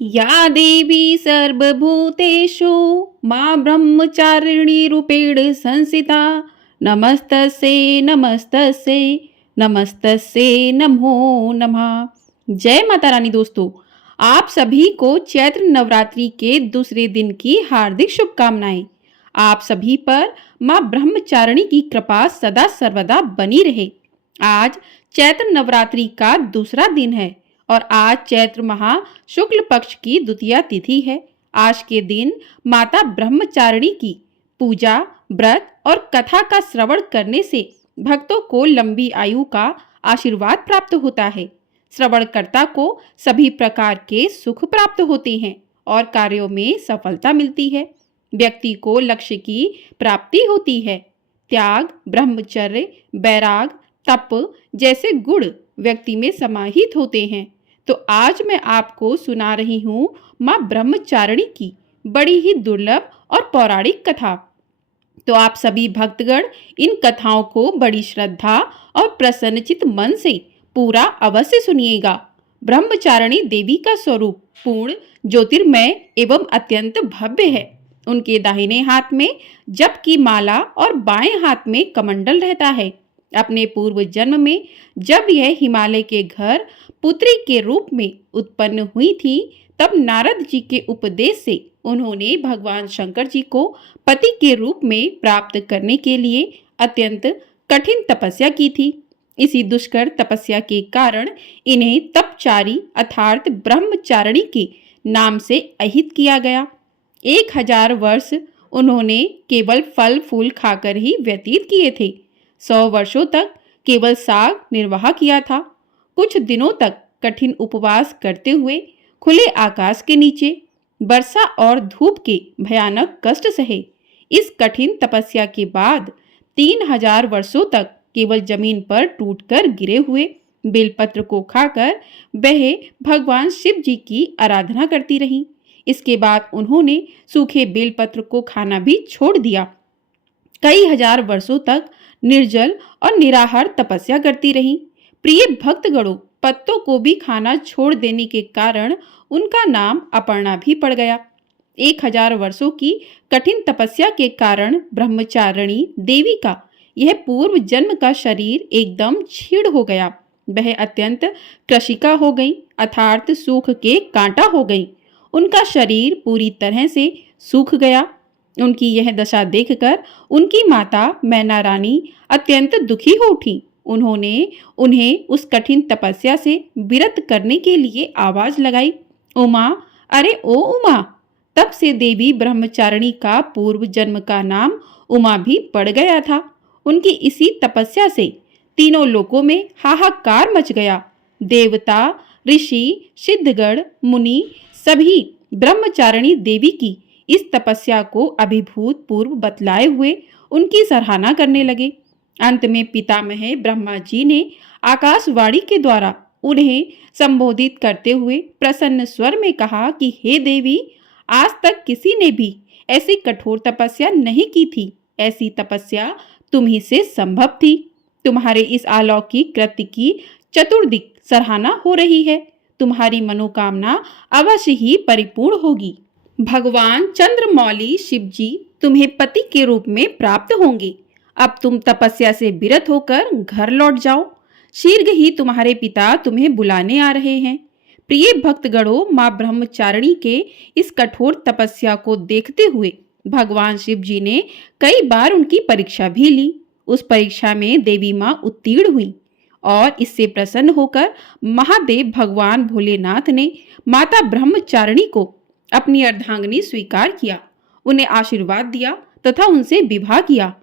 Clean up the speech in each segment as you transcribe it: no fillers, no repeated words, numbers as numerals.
या देवी सर्वभूतेषु मां ब्रह्मचारिणी रूपेण संस्थिता नमस्तस्यै नमस्तस्यै नमस्तस्यै नमो नमः। जय माता रानी। दोस्तों, आप सभी को चैत्र नवरात्रि के दूसरे दिन की हार्दिक शुभकामनाएं। आप सभी पर मां ब्रह्मचारिणी की कृपा सदा सर्वदा बनी रहे। आज चैत्र नवरात्रि का दूसरा दिन है और आज चैत्र माह शुक्ल पक्ष की द्वितीया तिथि है। आज के दिन माता ब्रह्मचारिणी की पूजा, व्रत और कथा का श्रवण करने से भक्तों को लंबी आयु का आशीर्वाद प्राप्त होता है। श्रवणकर्ता को सभी प्रकार के सुख प्राप्त होते हैं और कार्यों में सफलता मिलती है। व्यक्ति को लक्ष्य की प्राप्ति होती है। त्याग, ब्रह्मचर्य, वैराग, तप जैसे गुण व्यक्ति में समाहित होते हैं। तो आज मैं आपको सुना रही हूँ माँ ब्रह्मचारिणी की बड़ी ही दुर्लभ और पौराणिक कथा। तो आप सभी भक्तगण इन कथाओं को बड़ी श्रद्धा और प्रसन्नचित मन से पूरा अवश्य सुनिएगा। ब्रह्मचारिणी देवी का स्वरूप पूर्ण, ज्योतिर्मय एवं अत्यंत भव्य है। उनके दाहिने हाथ में जप की माला और बाएं हाथ में कमंडल रहता है। अपने पूर्व जन्म में जब यह हिमालय के घर पुत्री के रूप में उत्पन्न हुई थी, तब नारद जी के उपदेश से उन्होंने भगवान शंकर जी को पति के रूप में प्राप्त करने के लिए अत्यंत कठिन तपस्या की थी। इसी दुष्कर तपस्या के कारण इन्हें तपचारी अर्थात ब्रह्मचारिणी के नाम से अहित किया गया। 1000 वर्ष उन्होंने केवल फल फूल खाकर ही व्यतीत किए थे। 100 वर्षों तक केवल साग निर्वाह किया था। कुछ दिनों तक कठिन उपवास करते हुए खुले आकाश के नीचे वर्षा और धूप के भयानक कष्ट सहे। इस कठिन तपस्या के बाद 3000 वर्षों तक केवल जमीन पर टूटकर गिरे हुए बेलपत्र को खाकर वह भगवान शिव जी की आराधना करती रहीं। इसके बाद उन्होंने सूखे बेलपत्र को खाना भी छोड़ दिया। कई हजार वर्षों तक निर्जल और निराहार तपस्या करती रहीं। प्रिय भक्तगणों, पत्तों को भी खाना छोड़ देने के कारण उनका नाम अपर्णा भी पड़ गया। 1000 वर्षों की कठिन तपस्या के कारण ब्रह्मचारिणी देवी का यह पूर्व जन्म का शरीर एकदम क्षीण हो गया। वह अत्यंत कृशिका हो गई अर्थात सूख के कांटा हो गई। उनका शरीर पूरी तरह से सूख गया। उनकी यह दशा देखकर उनकी माता मैना रानी अत्यंत दुखी हो उठी। उन्होंने उन्हें उस कठिन तपस्या से विरत करने के लिए आवाज लगाई, उमा, अरे ओ उमा। तब से देवी ब्रह्मचारिणी का पूर्व जन्म का नाम उमा भी पड़ गया था। उनकी इसी तपस्या से तीनों लोकों में हाहाकार मच गया। देवता, ऋषि, सिद्धगण, मुनि सभी ब्रह्मचारिणी देवी की इस तपस्या को अभिभूत पूर्व बतलाए हुए उनकी सराहना करने लगे। अंत में पितामह ब्रह्मा जी ने आकाशवाणी के द्वारा उन्हें संबोधित करते हुए प्रसन्न स्वर में कहा कि हे देवी, आज तक किसी ने भी ऐसी कठोर तपस्या नहीं की थी। ऐसी तपस्या तुम ही से संभव थी। तुम्हारे इस अलौकिक कृत्य की चतुर्दिक सराहना हो रही है। तुम्हारी मनोकामना अवश्य ही परिपूर्ण होगी। भगवान चंद्रमौली शिव जी तुम्हें पति के रूप में प्राप्त होंगे। अब तुम तपस्या से विरत होकर घर लौट जाओ। शीघ्र ही तुम्हारे पिता तुम्हें बुलाने आ रहे हैं। प्रिय भक्तगणों, मां ब्रह्मचारिणी के इस कठोर तपस्या को देखते हुए भगवान शिव जी ने कई बार उनकी परीक्षा भी ली। उस परीक्षा में देवी मां उत्तीर्ण हुई और इससे प्रसन्न होकर महादेव भगवान भोलेनाथ ने माता ब्रह्मचारिणी को अपनी अर्धांगिनी स्वीकार किया, उन्हें आशीर्वाद दिया तथा उनसे विवाह किया।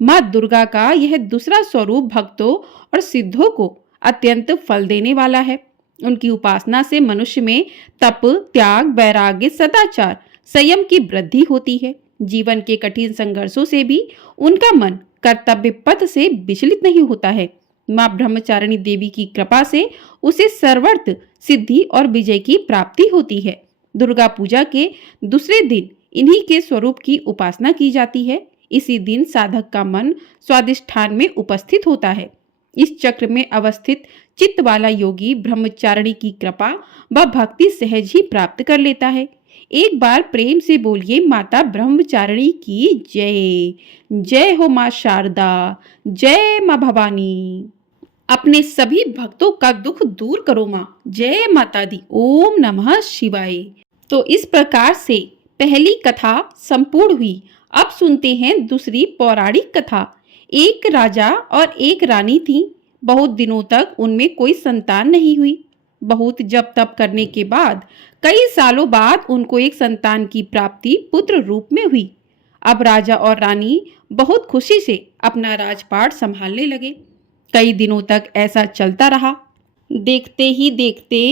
माँ दुर्गा का यह दूसरा स्वरूप भक्तों और सिद्धों को अत्यंत फल देने वाला है। उनकी उपासना से मनुष्य में तप, त्याग, वैराग्य, सदाचार, संयम की वृद्धि होती है। जीवन के कठिन संघर्षों से भी उनका मन कर्तव्य पथ से विचलित नहीं होता है। माँ ब्रह्मचारिणी देवी की कृपा से उसे सर्वत्र सिद्धि और विजय की प्राप्ति होती है। दुर्गा पूजा के दूसरे दिन इन्हीं के स्वरूप की उपासना की जाती है। इसी दिन साधक का मन स्वादिष्ठान में उपस्थित होता है। इस चक्र में अवस्थित चित्त वाला योगी ब्रह्मचारिणी की कृपा व भक्ति सहज ही प्राप्त कर लेता है। एक बार प्रेम से बोलिए माता ब्रह्मचारिणी की जय। जय हो माँ शारदा, जय माँ भवानी। अपने सभी भक्तों का दुख दूर करो माँ। जय माता दी। ओम नमः शिवाय। तो इस प्रकार से पहली कथा संपूर्ण हुई। अब सुनते हैं दूसरी पौराणिक कथा। एक राजा और एक रानी थी। बहुत दिनों तक उनमें कोई संतान नहीं हुई। बहुत जप तप करने के बाद कई सालों बाद उनको एक संतान की प्राप्ति पुत्र रूप में हुई। अब राजा और रानी बहुत खुशी से अपना राजपाट संभालने लगे। कई दिनों तक ऐसा चलता रहा। देखते ही देखते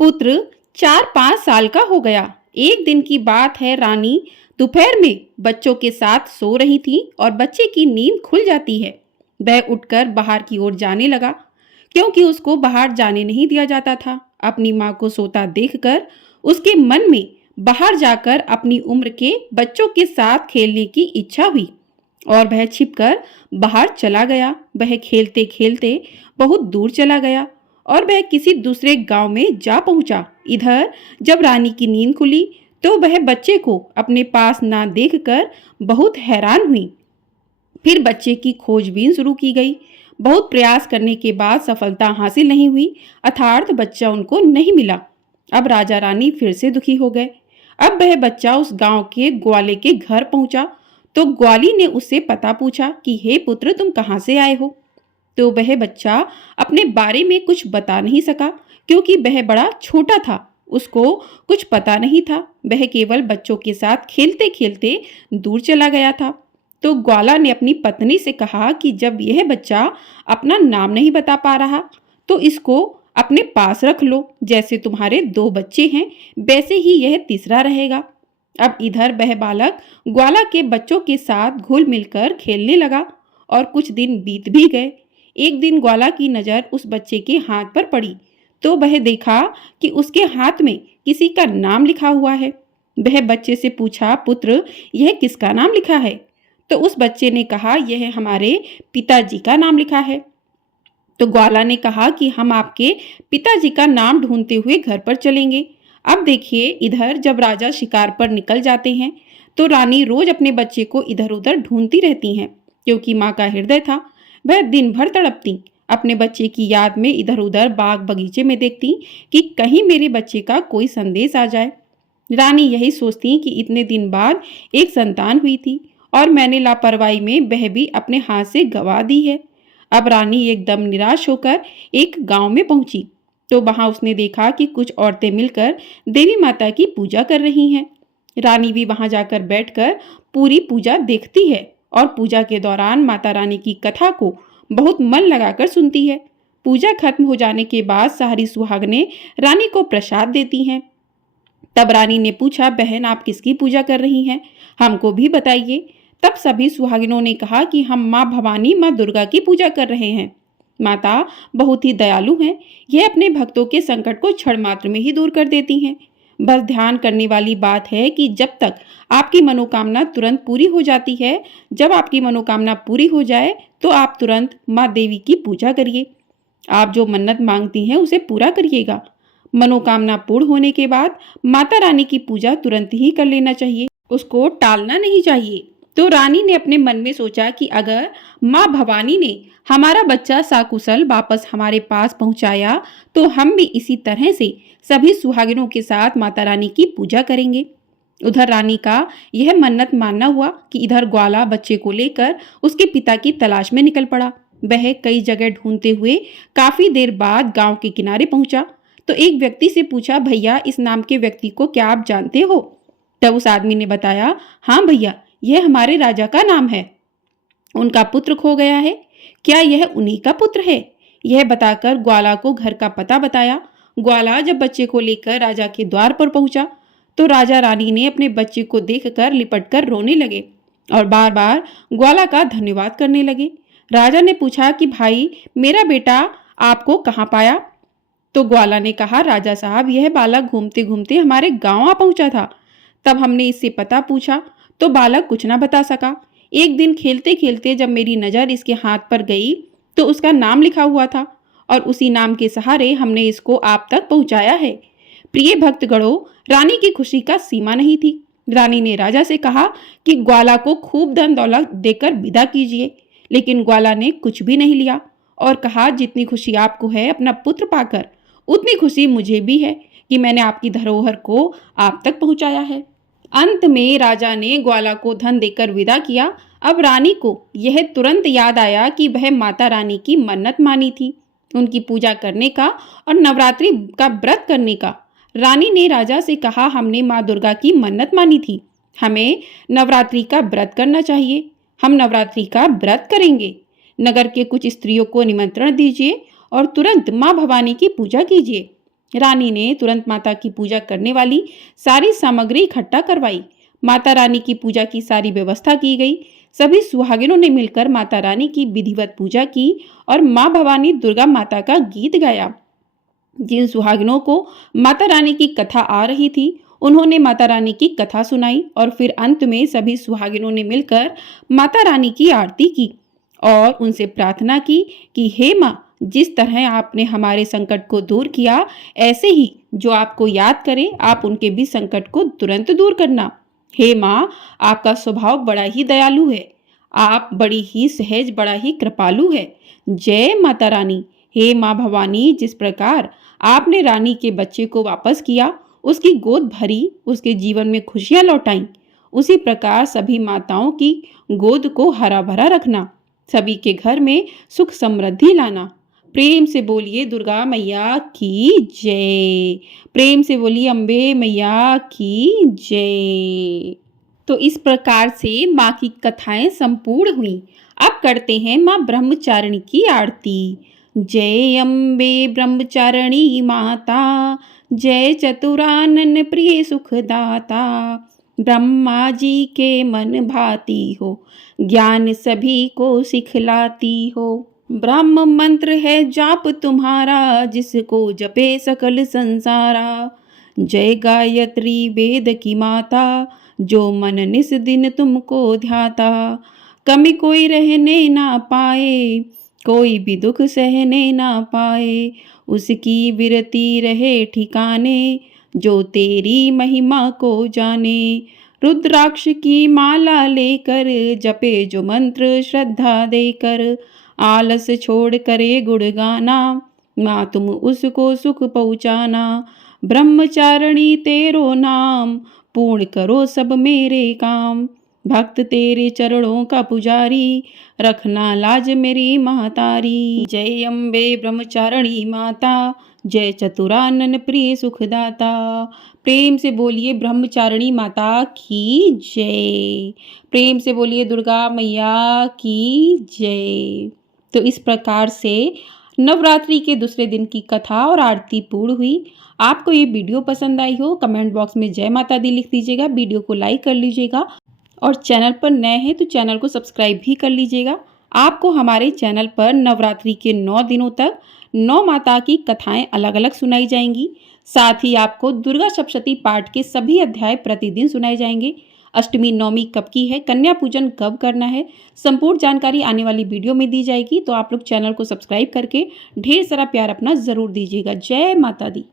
पुत्र 4-5 साल का हो गया। एक दिन की बात है, रानी दोपहर में बच्चों के साथ सो रही थी और बच्चे की नींद खुल जाती है। वह उठकर बाहर की ओर जाने लगा, क्योंकि उसको बाहर जाने नहीं दिया जाता था। अपनी माँ को सोता देखकर उसके मन में बाहर जाकर अपनी उम्र के बच्चों के साथ खेलने की इच्छा हुई और वह छिपकर बाहर चला गया। वह खेलते खेलते बहुत दूर चला गया और वह किसी दूसरे गांव में जा पहुंचा। इधर जब रानी की नींद खुली तो वह बच्चे को अपने पास ना देखकर बहुत हैरान हुई। फिर बच्चे की खोजबीन शुरू की गई। बहुत प्रयास करने के बाद सफलता हासिल नहीं हुई, अर्थात बच्चा उनको नहीं मिला। अब राजा रानी फिर से दुखी हो गए। अब वह बच्चा उस गांव के ग्वाले के घर पहुंचा तो ग्वाली ने उससे पता पूछा कि हे पुत्र, तुम कहाँ से आए हो। तो वह बच्चा अपने बारे में कुछ बता नहीं सका, क्योंकि वह बड़ा छोटा था। उसको कुछ पता नहीं था। वह केवल बच्चों के साथ खेलते खेलते दूर चला गया था। तो ग्वाला ने अपनी पत्नी से कहा कि जब यह बच्चा अपना नाम नहीं बता पा रहा तो इसको अपने पास रख लो। जैसे तुम्हारे 2 बच्चे हैं वैसे ही यह तीसरा रहेगा। अब इधर वह बालक ग्वाला के बच्चों के साथ घुल मिलकर खेलने लगा और कुछ दिन बीत भी गए। एक दिन ग्वाला की नज़र उस बच्चे के हाथ पर पड़ी तो वह देखा कि उसके हाथ में किसी का नाम लिखा हुआ है। वह बच्चे से पूछा, पुत्र, यह किसका नाम लिखा है। तो उस बच्चे ने कहा, यह हमारे पिताजी का नाम लिखा है। तो ग्वाला ने कहा कि हम आपके पिताजी का नाम ढूंढते हुए घर पर चलेंगे। अब देखिए, इधर जब राजा शिकार पर निकल जाते हैं तो रानी रोज अपने बच्चे को इधर उधर ढूंढती रहती हैं, क्योंकि माँ का हृदय था। वह दिन भर तड़पती, अपने बच्चे की याद में इधर उधर बाग बगीचे में देखती कि कहीं मेरे बच्चे का कोई संदेश आ जाए। रानी यही सोचती कि इतने दिन बाद एक संतान हुई थी और मैंने लापरवाही में वह भी अपने हाथ से गंवा दी है। अब रानी एकदम निराश होकर एक गांव में पहुंची तो वहां उसने देखा कि कुछ औरतें मिलकर देवी माता की पूजा कर रही हैं। रानी भी वहां जाकर बैठकर पूरी पूजा देखती है और पूजा के दौरान माता रानी की कथा को बहुत मन लगाकर सुनती है। पूजा खत्म हो जाने के बाद सारी सुहागनें रानी को प्रसाद देती हैं। तब रानी ने पूछा, बहन, आप किसकी पूजा कर रही हैं, हमको भी बताइए। तब सभी सुहागिनों ने कहा कि हम माँ भवानी, माँ दुर्गा की पूजा कर रहे हैं। माता बहुत ही दयालु हैं, यह अपने भक्तों के संकट को क्षण मात्र में ही दूर कर देती हैं। बस ध्यान करने वाली बात है कि जब तक आपकी मनोकामना तुरंत पूरी हो जाती है, जब आपकी मनोकामना पूरी हो जाए तो आप तुरंत माँ देवी की पूजा करिए। आप जो मन्नत मांगती हैं उसे पूरा करिएगा। मनोकामना पूर्ण होने के बाद माता रानी की पूजा तुरंत ही कर लेना चाहिए, उसको टालना नहीं चाहिए। तो रानी ने अपने मन में सोचा कि अगर माँ भवानी ने हमारा बच्चा साकुशल वापस हमारे पास पहुंचाया तो हम भी इसी तरह से सभी सुहागिनों के साथ माता रानी की पूजा करेंगे। उधर रानी का यह मन्नत मानना हुआ कि इधर ग्वाला बच्चे को लेकर उसके पिता की तलाश में निकल पड़ा। वह कई जगह ढूंढते हुए काफी देर बाद गांव के किनारे पहुंचा तो एक व्यक्ति से पूछा, भैया, इस नाम के व्यक्ति को क्या आप जानते हो। तब उस आदमी ने बताया, हाँ भैया, यह हमारे राजा का नाम है, उनका पुत्र खो गया है, क्या यह उन्हीं का पुत्र है। यह बताकर ग्वाला को घर का पता बताया। ग्वाला जब बच्चे को लेकर राजा के द्वार पर पहुंचा तो राजा रानी ने अपने बच्चे को देखकर लिपटकर रोने लगे और बार बार ग्वाला का धन्यवाद करने लगे। राजा ने पूछा कि भाई, मेरा बेटा आपको कहाँ पाया। तो ग्वाला ने कहा, राजा साहब, यह बालक घूमते घूमते हमारे गांव आ पहुंचा था। तब हमने इससे पता पूछा तो बालक कुछ ना बता सका। एक दिन खेलते खेलते जब मेरी नज़र इसके हाथ पर गई तो उसका नाम लिखा हुआ था और उसी नाम के सहारे हमने इसको आप तक पहुंचाया है। प्रिय भक्तगणों, रानी की खुशी का सीमा नहीं थी। रानी ने राजा से कहा कि ग्वाला को खूब धन दौलत देकर विदा कीजिए, लेकिन ग्वाला ने कुछ भी नहीं लिया और कहा, जितनी खुशी आपको है अपना पुत्र पाकर, उतनी खुशी मुझे भी है कि मैंने आपकी धरोहर को आप तक पहुंचाया है। अंत में राजा ने ग्वाला को धन देकर विदा किया। अब रानी को यह तुरंत याद आया कि वह माता रानी की मन्नत मानी थी, उनकी पूजा करने का और नवरात्रि का व्रत करने का। रानी ने राजा से कहा, हमने माँ दुर्गा की मन्नत मानी थी, हमें नवरात्रि का व्रत करना चाहिए, हम नवरात्रि का व्रत करेंगे। नगर के कुछ स्त्रियों को निमंत्रण दीजिए और तुरंत माँ भवानी की पूजा कीजिए। रानी ने तुरंत माता की पूजा करने वाली सारी सामग्री इकट्ठा करवाई। माता रानी की पूजा की सारी व्यवस्था की गई। सभी सुहागिनों ने मिलकर माता रानी की विधिवत पूजा की और माँ भवानी दुर्गा माता का गीत गाया। जिन सुहागिनों को माता रानी की कथा आ रही थी, उन्होंने माता रानी की कथा सुनाई और फिर अंत में सभी सुहागिनों ने मिलकर माता रानी की आरती की और उनसे प्रार्थना की कि हे माँ, जिस तरह आपने हमारे संकट को दूर किया, ऐसे ही जो आपको याद करे आप उनके भी संकट को तुरंत दूर करना। हे माँ, आपका स्वभाव बड़ा ही दयालु है, आप बड़ी ही सहज, बड़ा ही कृपालु है। जय माता रानी। हे माँ भवानी, जिस प्रकार आपने रानी के बच्चे को वापस किया, उसकी गोद भरी, उसके जीवन में खुशियां लौटाई, उसी प्रकार सभी माताओं की गोद को हरा भरा रखना, सभी के घर में सुख समृद्धि लाना। प्रेम से बोलिए दुर्गा मैया की जय। प्रेम से बोलिए अम्बे मैया की जय। तो इस प्रकार से माँ की कथाएं संपूर्ण हुई। अब करते हैं माँ ब्रह्मचारिणी की आरती। जय अम्बे ब्रह्मचारिणी माता, जय चतुरानन प्रिय सुखदाता। ब्रह्मा जी के मन भाती हो, ज्ञान सभी को सिखलाती हो। ब्रह्म मंत्र है जाप तुम्हारा, जिसको जपे सकल संसारा। जय गायत्री वेद की माता, जो मन निस दिन तुमको ध्याता। कमी कोई रहने ना पाए, कोई भी दुख सहने ना पाए, उसकी विरती रहे ठिकाने, जो तेरी महिमा को जाने। रुद्राक्ष की माला लेकर, जपे जो मंत्र श्रद्धा देकर, आलस छोड़ करे गुण गाना, माँ तुम उसको सुख पहुँचाना। ब्रह्मचारिणी तेरो नाम, पूर्ण करो सब मेरे काम। भक्त तेरे चरणों का पुजारी, रखना लाज मेरी महतारी। जय अम्बे ब्रह्मचारिणी माता, जय चतुरानन प्रिय सुखदाता। प्रेम से बोलिए ब्रह्मचारिणी माता की जय। प्रेम से बोलिए दुर्गा मैया की जय। तो इस प्रकार से नवरात्रि के दूसरे दिन की कथा और आरती पूर्ण हुई। आपको ये वीडियो पसंद आई हो, कमेंट बॉक्स में जय माता दी लिख दीजिएगा, वीडियो को लाइक कर लीजिएगा और चैनल पर नए हैं तो चैनल को सब्सक्राइब भी कर लीजिएगा। आपको हमारे चैनल पर नवरात्रि के 9 दिनों तक 9 माता की कथाएं अलग अलग सुनाई जाएंगी। साथ ही आपको दुर्गा सप्तशती पाठ के सभी अध्याय प्रतिदिन सुनाए जाएंगे। अष्टमी नवमी कब की है, कन्या पूजन कब करना है, संपूर्ण जानकारी आने वाली वीडियो में दी जाएगी। तो आप लोग चैनल को सब्सक्राइब करके ढेर सारा प्यार अपना ज़रूर दीजिएगा। जय माता दी।